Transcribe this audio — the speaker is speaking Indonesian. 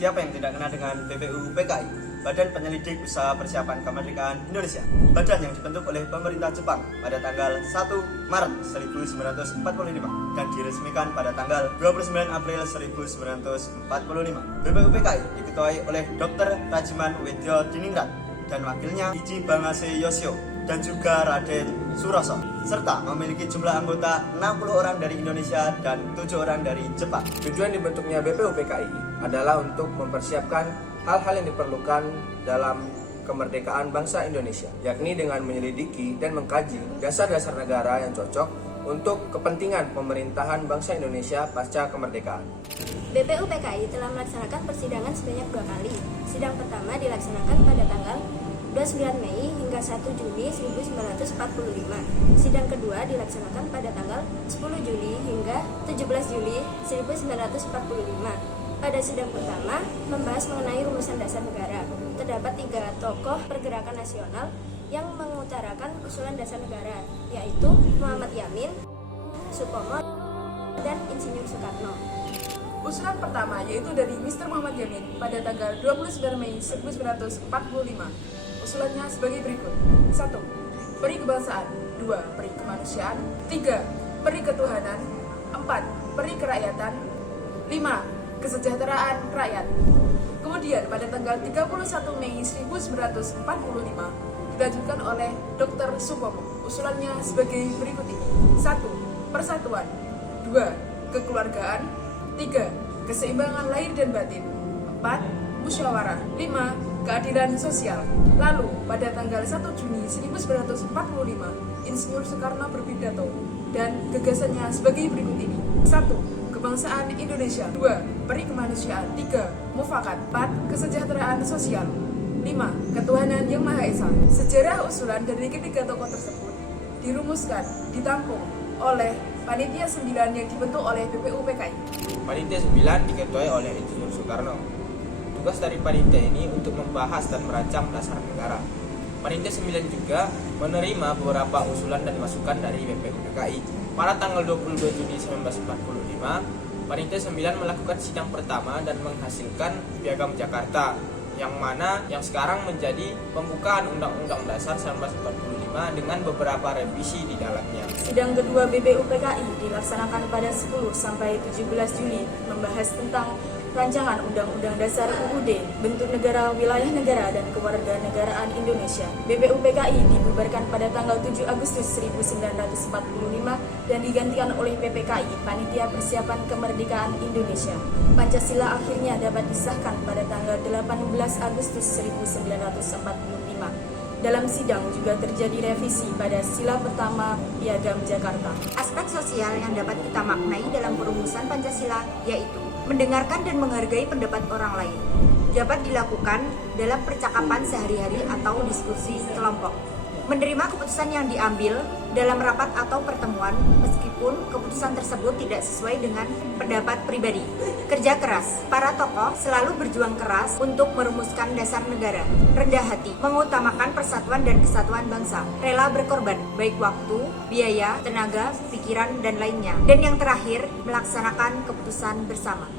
Siapa yang tidak kenal dengan BPU PKI, Badan Penyelidik Usaha Persiapan Kemerdekaan Indonesia. Badan yang dibentuk oleh pemerintah Jepang pada tanggal 1 Maret 1945 dan diresmikan pada tanggal 29 April 1945. BPU PKI diketuai oleh Dr. Rajiman Wedyo Diningrat dan wakilnya Ichi Bangase Yoshio dan juga Raden Suroso, serta memiliki jumlah anggota 60 orang dari Indonesia dan 7 orang dari Jepang. Tujuan dibentuknya BPU PKI adalah untuk mempersiapkan hal-hal yang diperlukan dalam kemerdekaan bangsa Indonesia, yakni dengan menyelidiki dan mengkaji dasar-dasar negara yang cocok untuk kepentingan pemerintahan bangsa Indonesia pasca kemerdekaan. BPU PKI telah melaksanakan persidangan sebanyak 2 kali. Sidang pertama dilaksanakan pada tanggal 29 Mei hingga 1 Juli 1945. Sidang kedua dilaksanakan pada tanggal 10 Juli hingga 17 Juli 1945. Pada sidang pertama membahas mengenai rumusan dasar negara. Terdapat 3 tokoh pergerakan nasional yang mengutarakan usulan dasar negara, yaitu Muhammad Yamin, Supomo, dan Insinyur Soekarno. Usulan pertama yaitu dari Mr. Muhammad Yamin pada tanggal 29 Mei 1945. Usulannya sebagai berikut. 1. Peri kebangsaan. 2. Peri kemanusiaan. 3. Peri ketuhanan. 4. Peri kerakyatan. 5. Kesejahteraan rakyat. Kemudian pada tanggal 31 Mei 1945 dilanjutkan oleh Dr. Supomo. Usulannya sebagai berikut ini. 1. Persatuan. 2. Kekeluargaan. 3. Keseimbangan lahir dan batin. 4. Musyawarah. 5. Keadilan sosial. Lalu, pada tanggal 1 Juni 1945, Insinyur Soekarno berpidato dan gagasannya sebagai berikut ini. 1. Kebangsaan Indonesia. 2. Peri kemanusiaan. 3. Mufakat. 4. Kesejahteraan sosial. 5. Ketuhanan Yang Maha Esa. Sejarah usulan dari ketiga tokoh tersebut dirumuskan, ditampung oleh Panitia 9 yang dibentuk oleh BPU PKI. Panitia 9 diketuai oleh Insinyur Soekarno. Tugas dari panitia ini untuk membahas dan merancang dasar negara. Panitia 9 juga menerima beberapa usulan dan masukan dari BPU PKI. Pada tanggal 22 Juni 1945, Panitia 9 melakukan sidang pertama dan menghasilkan Piagam Jakarta, yang sekarang menjadi pembukaan Undang-Undang Dasar 1945 dengan beberapa revisi di dalamnya. Sidang kedua BPU PKI dilaksanakan pada 10 sampai 17 Juli membahas tentang Rancangan Undang-Undang Dasar UUD, Bentuk Negara, Wilayah Negara, dan Kewarganegaraan Indonesia. BPU PKI dibubarkan pada tanggal 7 Agustus 1945 dan digantikan oleh PPKI, Panitia Persiapan Kemerdekaan Indonesia. Pancasila akhirnya dapat disahkan pada tanggal 18 Agustus 1945. Dalam sidang juga terjadi revisi pada sila pertama Piagam Jakarta. Aspek sosial yang dapat kita maknai dalam perumusan Pancasila yaitu mendengarkan dan menghargai pendapat orang lain. Dapat dilakukan dalam percakapan sehari-hari atau diskusi kelompok. Menerima keputusan yang diambil dalam rapat atau pertemuan meskipun keputusan tersebut tidak sesuai dengan pendapat pribadi. Kerja keras. Para tokoh selalu berjuang keras untuk merumuskan dasar negara. Rendah hati. Mengutamakan persatuan dan kesatuan bangsa. Rela berkorban, baik waktu, biaya, tenaga, pikiran, dan lainnya. Dan yang terakhir, melaksanakan keputusan bersama.